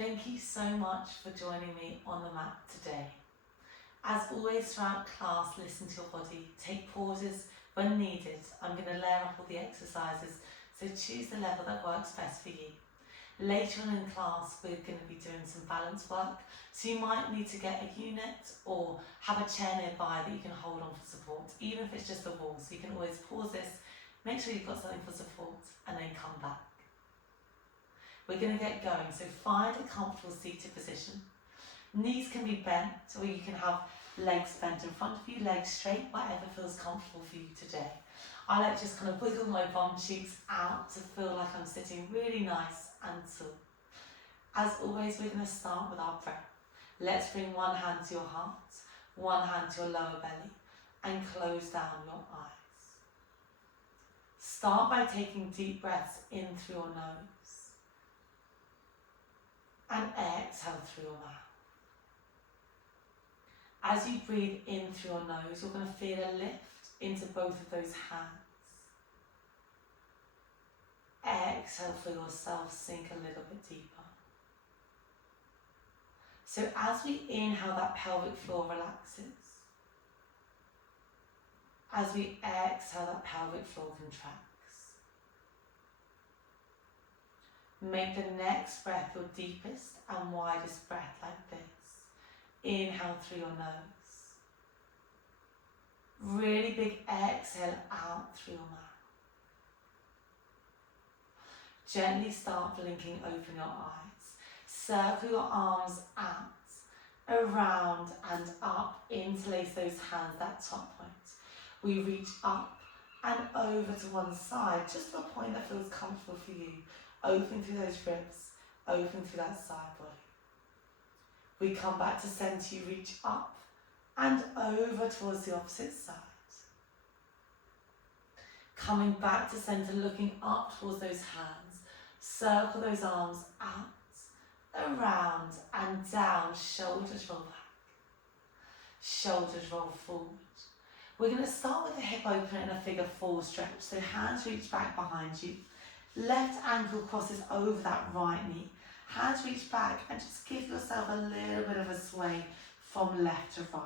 Thank you so much for joining me on the mat today. As always throughout class, listen to your body, take pauses when needed. I'm going to layer up all the exercises, so choose the level that works best for you. Later on in class, we're going to be doing some balance work, so you might need to get a unit or have a chair nearby that you can hold on for support, even if it's just a wall. So you can always pause this, make sure you've got something for support, and then come back. We're going to get going, so find a comfortable seated position. Knees can be bent, or you can have legs bent in front of you, legs straight, whatever feels comfortable for you today. I like just kind of wiggle my bum cheeks out to feel like I'm sitting really nice and tall. As always, we're going to start with our breath. Let's bring one hand to your heart, one hand to your lower belly, and close down your eyes. Start by taking deep breaths in through your nose and exhale through your mouth. As you breathe in through your nose, you're going to feel a lift into both of those hands. Exhale for yourself, sink a little bit deeper. So as we inhale, that pelvic floor relaxes. As we exhale, that pelvic floor contracts. Make the next breath your deepest and widest breath like this. Inhale through your nose. Really big exhale out through your mouth. Gently start blinking open your eyes. Circle your arms out, around and up. Interlace those hands, that top point. We reach up and over to one side, just to a point that feels comfortable for you. Open through those ribs, open through that side body. We come back to centre, you reach up and over towards the opposite side. Coming back to centre, looking up towards those hands. Circle those arms out, around and down. Shoulders roll back. Shoulders roll forward. We're going to start with the hip opener in a figure 4 stretch. So hands reach back behind you. Left ankle crosses over that right knee. Hands reach back and just give yourself a little bit of a sway from left to right.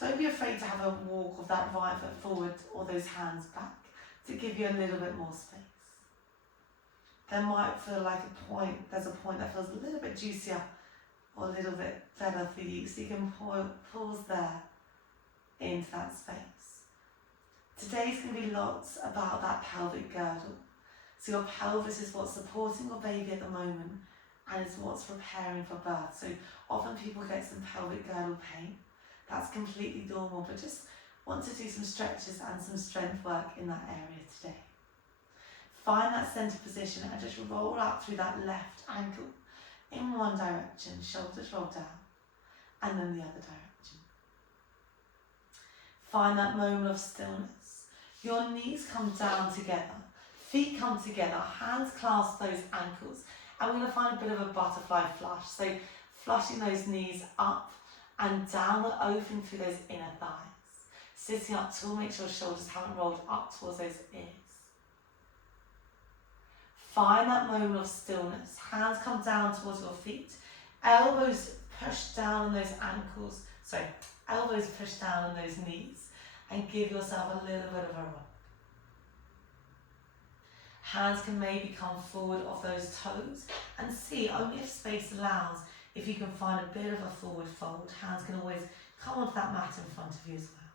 Don't be afraid to have a walk of that right foot forward or those hands back to give you a little bit more space. There might feel like there's a point that feels a little bit juicier or a little bit better for you, so you can pause there into that space. Today's going to be lots about that pelvic girdle. So your pelvis is what's supporting your baby at the moment and is what's preparing for birth. So often people get some pelvic girdle pain. That's completely normal, but just want to do some stretches and some strength work in that area today. Find that centre position and just roll up through that left ankle in one direction, shoulders roll down, and then the other direction. Find that moment of stillness. Your knees come down together. Feet come together, hands clasp those ankles, and we're going to find a bit of a butterfly flush. So flushing those knees up and down, we're open through those inner thighs. Sitting up tall, make sure shoulders haven't rolled up towards those ears. Find that moment of stillness. Hands come down towards your feet. Elbows push down on those ankles. Elbows push down on those knees, and give yourself a little bit of a rock. Hands can maybe come forward off those toes and see, only if space allows, if you can find a bit of a forward fold. Hands can always come onto that mat in front of you as well.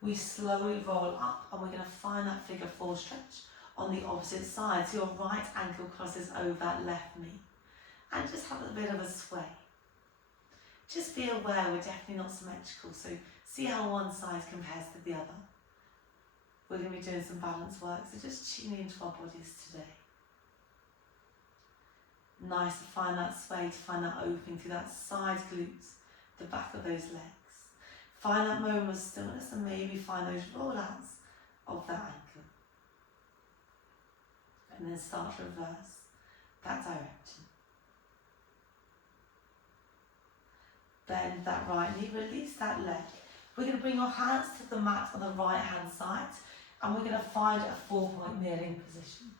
We slowly roll up and we're going to find that figure 4 stretch on the opposite side. So your right ankle crosses over that left knee. And just have a bit of a sway. Just be aware we're definitely not symmetrical, so see how one side compares to the other. We're going to be doing some balance work, so just tune into our bodies today. Nice to find that sway, to find that opening through that side glutes, the back of those legs. Find that moment of stillness and maybe find those rollouts of that ankle. And then start to reverse that direction. Bend that right knee, release that leg. We're going to bring your hands to the mat on the right hand side, and we're going to find a 4-point kneeling position.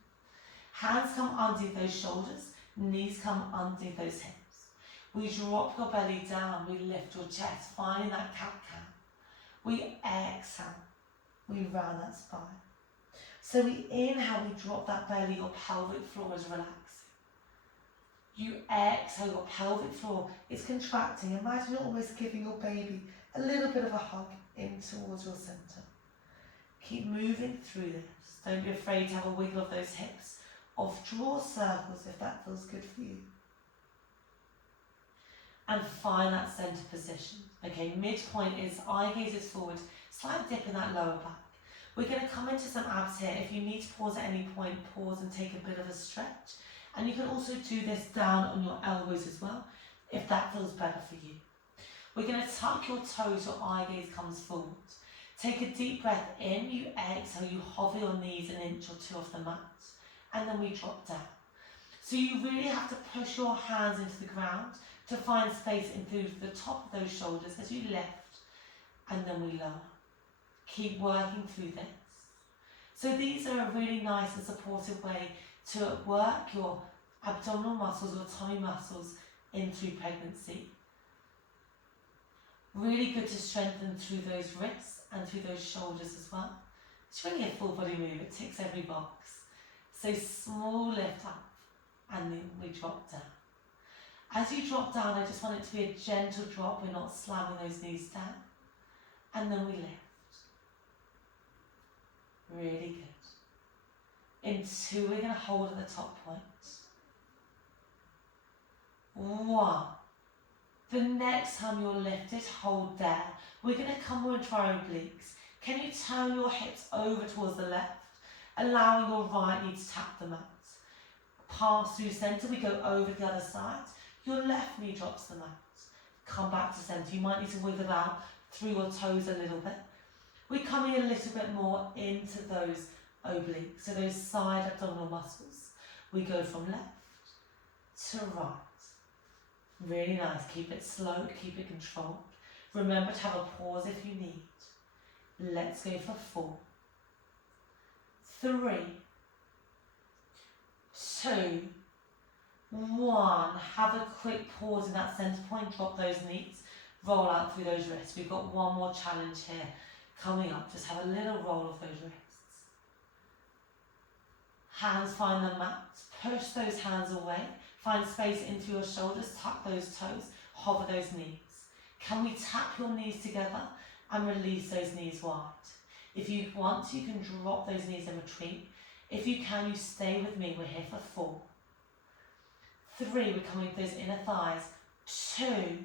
Hands come underneath those shoulders, knees come underneath those hips. We drop your belly down, we lift your chest, finding that cat-cow. We exhale, we round that spine. So we inhale, we drop that belly, your pelvic floor is relaxing. You exhale, your pelvic floor is contracting. Imagine almost giving your baby a little bit of a hug in towards your centre. Keep moving through this. Don't be afraid to have a wiggle of those hips. Draw circles if that feels good for you. And find that centre position. Okay, midpoint is eye gaze is forward, slight dip in that lower back. We're going to come into some abs here. If you need to pause at any point, pause and take a bit of a stretch. And you can also do this down on your elbows as well, if that feels better for you. We're going to tuck your toes, your eye gaze comes forward. Take a deep breath in, you exhale, you hover your knees an inch or two off the mat, and then we drop down. So you really have to push your hands into the ground to find space into the top of those shoulders as you lift, and then we lower. Keep working through this. So these are a really nice and supportive way to work your abdominal muscles or tummy muscles in through pregnancy. Really good to strengthen through those wrists and through those shoulders as well. It's really a full body move, it ticks every box. So small lift up and then we drop down. As you drop down, I just want it to be a gentle drop, we're not slamming those knees down. And then we lift. Really good. In two, we're going to hold at the top point. 1. The next time you're lifted, hold there. We're going to come more into our obliques. Can you turn your hips over towards the left, allowing your right knee to tap the mat? Pass through centre, we go over the other side. Your left knee drops the mat. Come back to centre. You might need to wiggle out through your toes a little bit. We're coming a little bit more into those obliques, so those side abdominal muscles. We go from left to right. Really nice. Keep it slow, keep it controlled. Remember to have a pause if you need. Let's go for 4, 3, 2, 1. Have a quick pause in that centre point. Drop those knees. Roll out through those wrists. We've got one more challenge here coming up. Just have a little roll of those wrists. Hands find the mat. Push those hands away. Find space into your shoulders. Tuck those toes. Hover those knees. Can we tap your knees together and release those knees wide? If you want to, you can drop those knees and retreat. If you can, you stay with me. We're here for 4, 3. We're coming with those inner thighs. 2,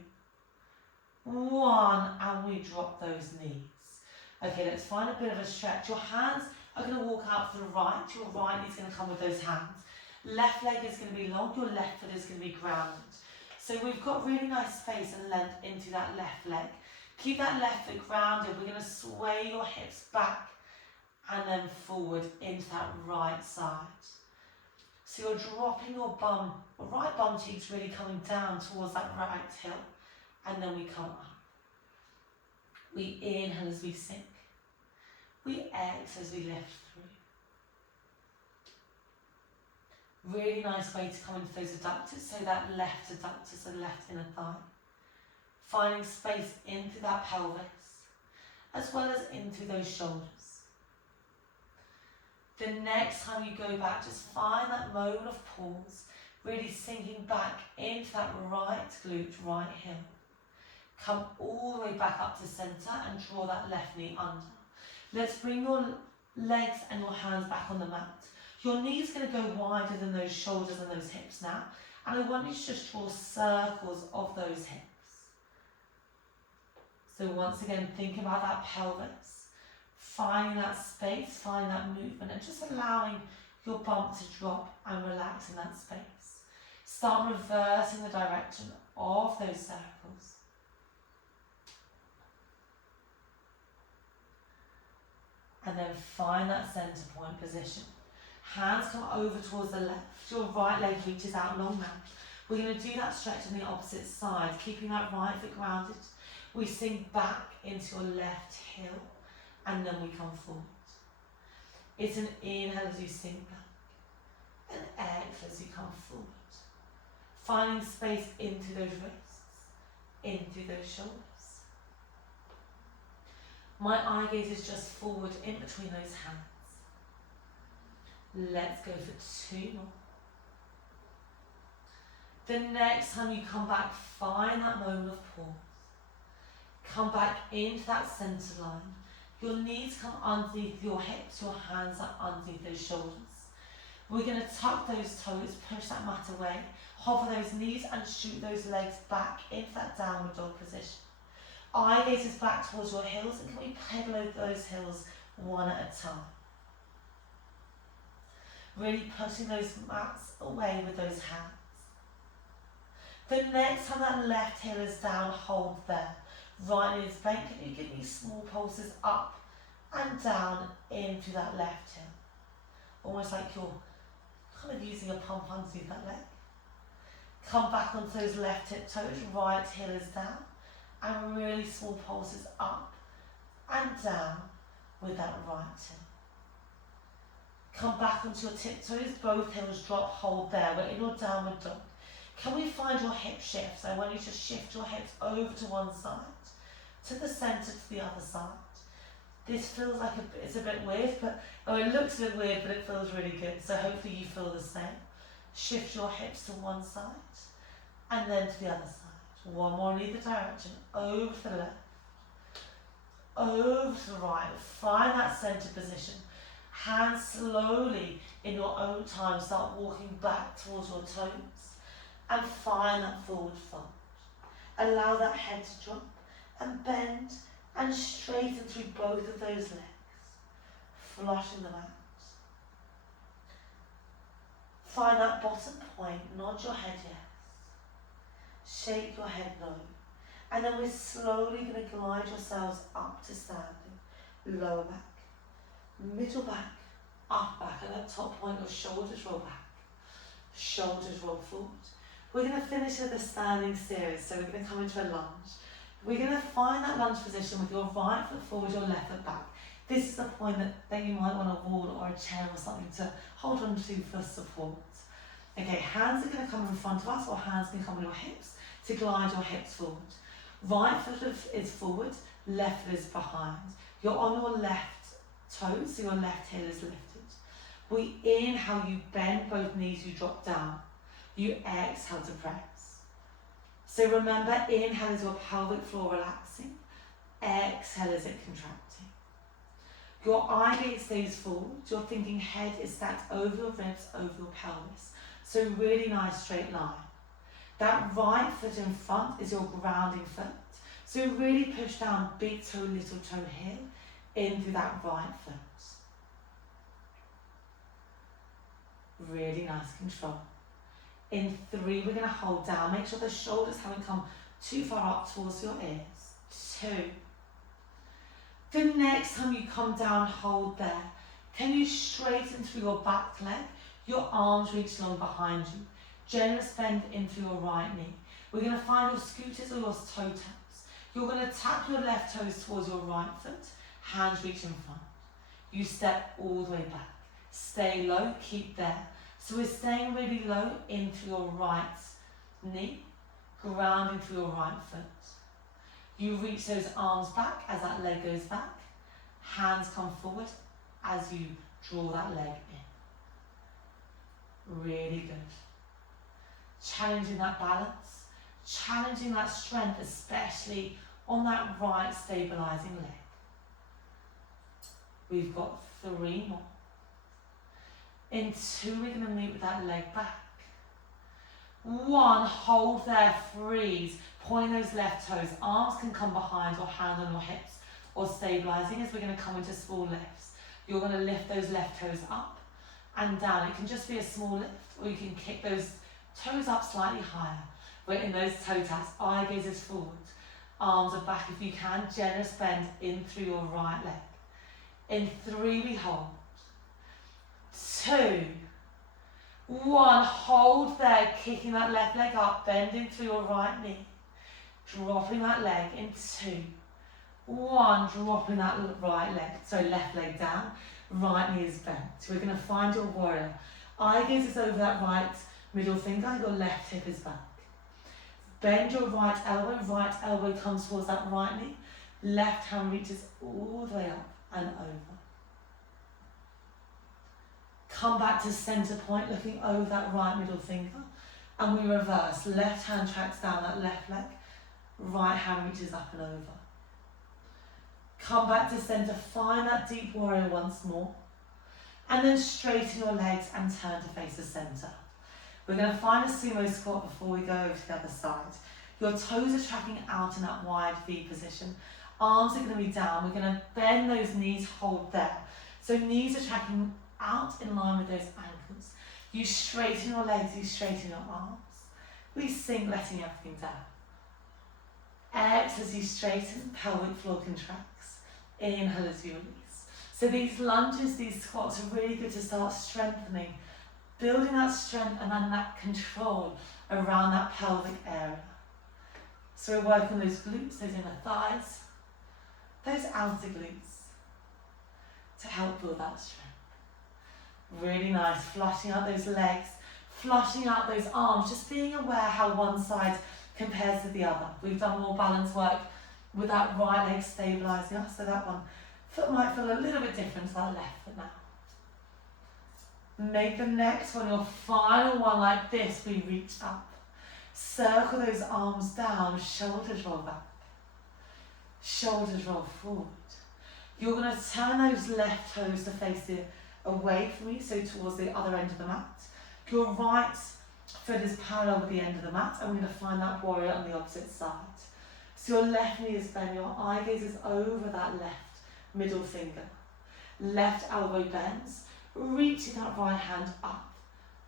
1. And we drop those knees. Okay, let's find a bit of a stretch. Your hands are going to walk out to the right. Your right knee is going to come with those hands. Left leg is going to be long. Your left foot is going to be grounded. So we've got really nice space and length into that left leg. Keep that left foot grounded. We're going to sway your hips back and then forward into that right side. So you're dropping your bum, your right bum cheek's really coming down towards that right hip, and then we come up. We inhale as we sink. We exhale as we lift through. Really nice way to come into those adductors, so that left adductor, so the left inner thigh. Finding space into that pelvis, as well as into those shoulders. The next time you go back, just find that moment of pause, really sinking back into that right glute, right heel. Come all the way back up to centre and draw that left knee under. Let's bring your legs and your hands back on the mat. Your knee's going to go wider than those shoulders and those hips now. And I want you to just draw circles of those hips. So once again, think about that pelvis. Finding that space, finding that movement, and just allowing your bump to drop and relax in that space. Start reversing the direction of those circles. And then find that centre point position. Hands come over towards the left. Your right leg reaches out long now. We're going to do that stretch on the opposite side, keeping that right foot grounded. We sink back into your left heel, and then we come forward. It's an inhale as you sink back. and exhale as you come forward. Finding space into those wrists, into those shoulders. My eye gaze is just forward in between those hands. Let's go for 2 more. The next time you come back, find that moment of pause. Come back into that centre line. Your knees come underneath your hips, your hands are underneath those shoulders. We're going to tuck those toes, push that mat away, hover those knees and shoot those legs back into that downward dog position. Eye gaze is back towards your heels, and can we pedal over those heels one at a time? Really pushing those mats away with those hands. The next time that left heel is down, hold there. Right knee is bent. Can you give me small pulses up and down into that left heel? Almost like you're kind of using a pump underneath that leg. Come back onto those left hip toes, right heel is down, and really small pulses up and down with that right heel. Come back onto your tiptoes, both heels drop, hold there. We're in your downward dog. Can we find your hip shifts? I want you to shift your hips over to one side, to the centre, to the other side. This feels like it's a bit weird, but it looks a bit weird, but it feels really good. So hopefully you feel the same. Shift your hips to one side and then to the other side. One more in either direction. Over to the left, over to the right. Find that centre position. Hands slowly in your own time start walking back towards your toes and find that forward fold. Allow that head to drop and bend and straighten through both of those legs, flushing them out. Find that bottom point, nod your head yes, shake your head no, and then we're slowly going to glide yourselves up to standing, lower back, middle back, up back, and at top point your shoulders roll back, shoulders roll forward. We're going to finish with a standing series, so we're going to come into a lunge. We're going to find that lunge position with your right foot forward, your left foot back. This is the point that you might want a wall or a chair or something to hold on to for support. Okay, hands are going to come in front of us, or hands can come on your hips to glide your hips forward. Right foot is forward, left foot is behind. You're on your left toes, so your left heel is lifted. We inhale, you bend both knees, you drop down. You exhale to press. So remember, inhale is your pelvic floor relaxing. Exhale is it contracting. Your eye gaze stays forward. You're thinking head is stacked over your ribs, over your pelvis. So really nice straight line. That right foot in front is your grounding foot. So really push down, big toe, little toe heel into that right foot. Really nice control. In 3, we're going to hold down. Make sure the shoulders haven't come too far up towards your ears. 2. The next time you come down, hold there. Can you straighten through your back leg? Your arms reach along behind you. Generous bend into your right knee. We're going to find your scooters or your toe taps. You're going to tap your left toes towards your right foot. Hands reach in front. You step all the way back. Stay low, keep there. So we're staying really low into your right knee, grounding through your right foot. You reach those arms back as that leg goes back. Hands come forward as you draw that leg in. Really good. Challenging that balance, challenging that strength, especially on that right stabilizing leg. We've got 3 more. In 2, we're going to meet with that leg back. 1, hold there, freeze. Point those left toes. Arms can come behind or hand on your hips, or stabilizing as we're going to come into small lifts. You're going to lift those left toes up and down. It can just be a small lift, or you can kick those toes up slightly higher. We're in those toe taps. Eye gaze is forward. Arms are back if you can. Generous bend in through your right leg. In 3, we hold. 2, 1, hold there, kicking that left leg up, bending through your right knee, dropping that leg in 2, 1, dropping that left leg down, right knee is bent. So we're going to find your warrior. Eye gaze is over that right middle finger, your left hip is back. Bend your right elbow comes towards that right knee, left hand reaches all the way up and over. Come back to center point, looking over that right middle finger, and we reverse. Left hand tracks down that left leg, right hand reaches up and over. Come back to center, find that deep warrior once more, and then straighten your legs and turn to face the center. We're going to find a sumo squat before we go over to the other side. Your toes are tracking out in that wide V position. Arms are going to be down. We're going to bend those knees, hold there. So knees are tracking out in line with those ankles. You straighten your legs, you straighten your arms. We sink, letting everything down. Exhale as you straighten, pelvic floor contracts. Inhale as you release. So these lunges, these squats are really good to start strengthening, building that strength and then that control around that pelvic area. So we're working those glutes, those inner thighs, those outer glutes to help build that strength. Really nice, flushing out those legs, flushing out those arms, just being aware how one side compares to the other. We've done more balance work with that right leg stabilising us, so that one foot might feel a little bit different to that left foot now. Make the next one, your final one like this, we reach up. Circle those arms down, shoulders roll back. Shoulders roll forward. You're going to turn those left toes to face away from you, so towards the other end of the mat. Your right foot is parallel with the end of the mat, and we're going to find that warrior on the opposite side. So your left knee is bent, your eye gaze is over that left middle finger. Left elbow bends, reaching that right hand up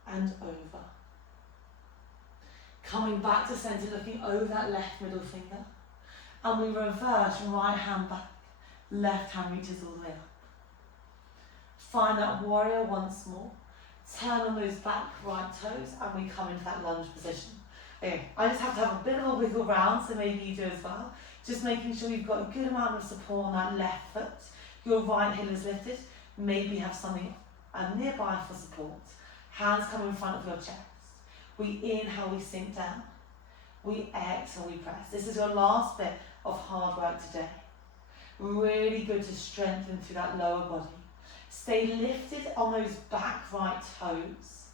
and over. Coming back to center, looking over that left middle finger. And we reverse, right hand back, left hand reaches all the way up. Find that warrior once more. Turn on those back right toes and we come into that lunge position. Okay, I just have to have a bit of a wiggle round, so maybe you do as well. Just making sure you've got a good amount of support on that left foot. Your right heel is lifted. Maybe have something nearby for support. Hands come in front of your chest. We inhale, we sink down. We exhale, we press. This is your last bit of hard work today. Really good to strengthen through that lower body. Stay lifted on those back right toes.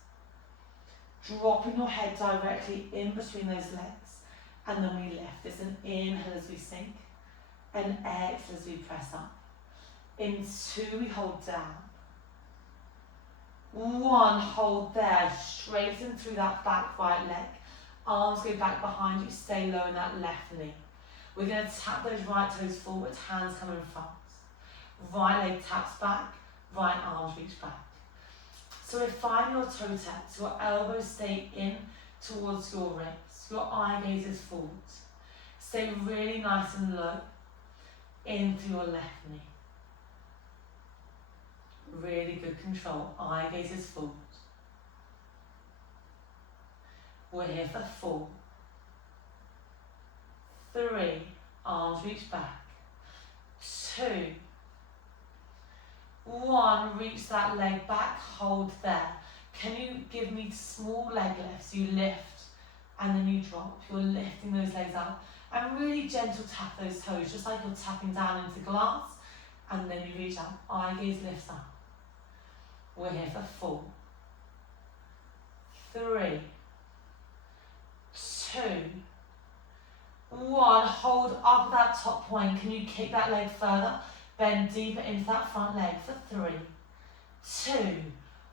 Dropping your head directly in between those legs. And then we lift. It's an inhale as we sink. And exhale as we press up. In 2, we hold down. 1, hold there. Straighten through that back right leg. Arms go back behind you. Stay low in that left knee. We're going to tap those right toes forward. Hands come in front. Right leg taps back. Right arms reach back. So we're finding your toe taps. Your elbows stay in towards your ribs. Your eye gaze is forward. Stay really nice and low into your left knee. Really good control. Eye gaze is forward. We're here for 4, 3, arms reach back. 2, 1, reach that leg back, hold there. Can you give me small leg lifts? You lift and then you drop. You're lifting those legs up and really gentle tap those toes, just like you're tapping down into glass, and then you reach up. Eye gaze lifts up. We're here for 4, 3, 2, 1. Hold up that top point. Can you kick that leg further? Bend deeper into that front leg for 3, 2,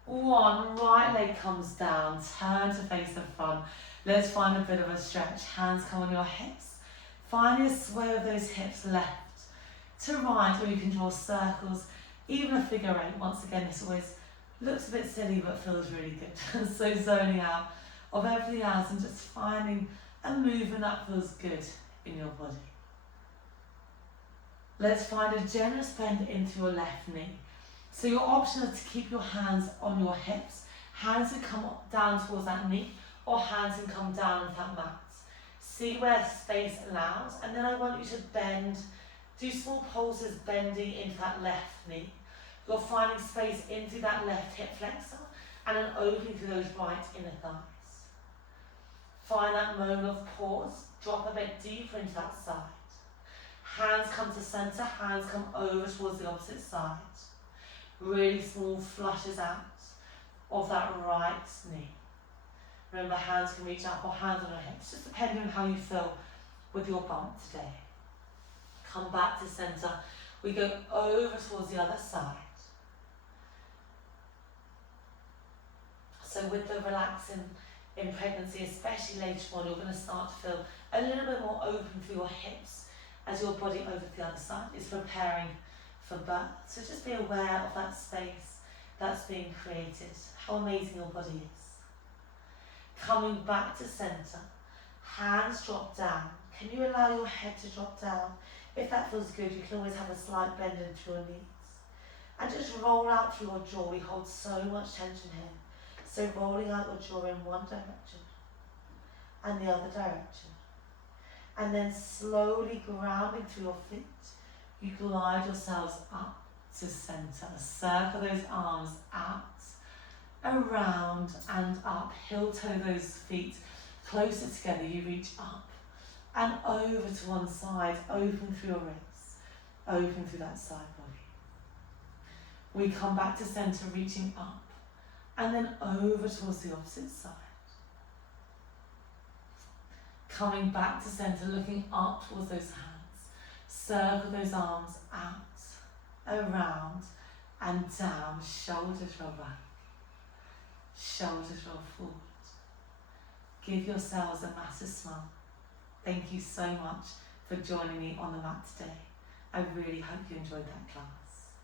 1. Right leg comes down. Turn to face the front. Let's find a bit of a stretch. Hands come on your hips. Find your sway of those hips left to right, where you can draw circles, even a figure 8. Once again, this always looks a bit silly but feels really good. So zoning out of everything else and just finding a movement that feels good in your body. Let's find a generous bend into your left knee. So your option is to keep your hands on your hips. Hands can come down towards that knee, or hands can come down into that mat. See where space allows, and then I want you to bend. Do small pulses bending into that left knee. You're finding space into that left hip flexor, and then opening through those right inner thighs. Find that moment of pause, drop a bit deeper into that side. Hands come to center, hands come over towards the opposite side. Really small flushes out of that right knee. Remember, hands can reach up or hands on your hips, just depending on how you feel with your bump today. Come back to center. We go over towards the other side. So with the relaxing in pregnancy, especially later on, you're going to start to feel a little bit more open through your hips as your body over to the other side is preparing for birth. So just be aware of that space that's being created, how amazing your body is. Coming back to center, hands drop down. Can you allow your head to drop down? If that feels good, you can always have a slight bend into your knees. And just roll out through your jaw. We hold so much tension here. So rolling out your jaw in one direction and the other direction. And then slowly grounding through your feet, you glide yourselves up to center. Circle those arms out, around and up. Heel toe those feet closer together. You reach up and over to one side. Open through your ribs. Open through that side body. We come back to center, reaching up and then over towards the opposite side. Coming back to center, looking up towards those hands. Circle those arms out, around and down. Shoulders roll back. Shoulders roll forward. Give yourselves a massive smile. Thank you so much for joining me on the mat today. I really hope you enjoyed that class.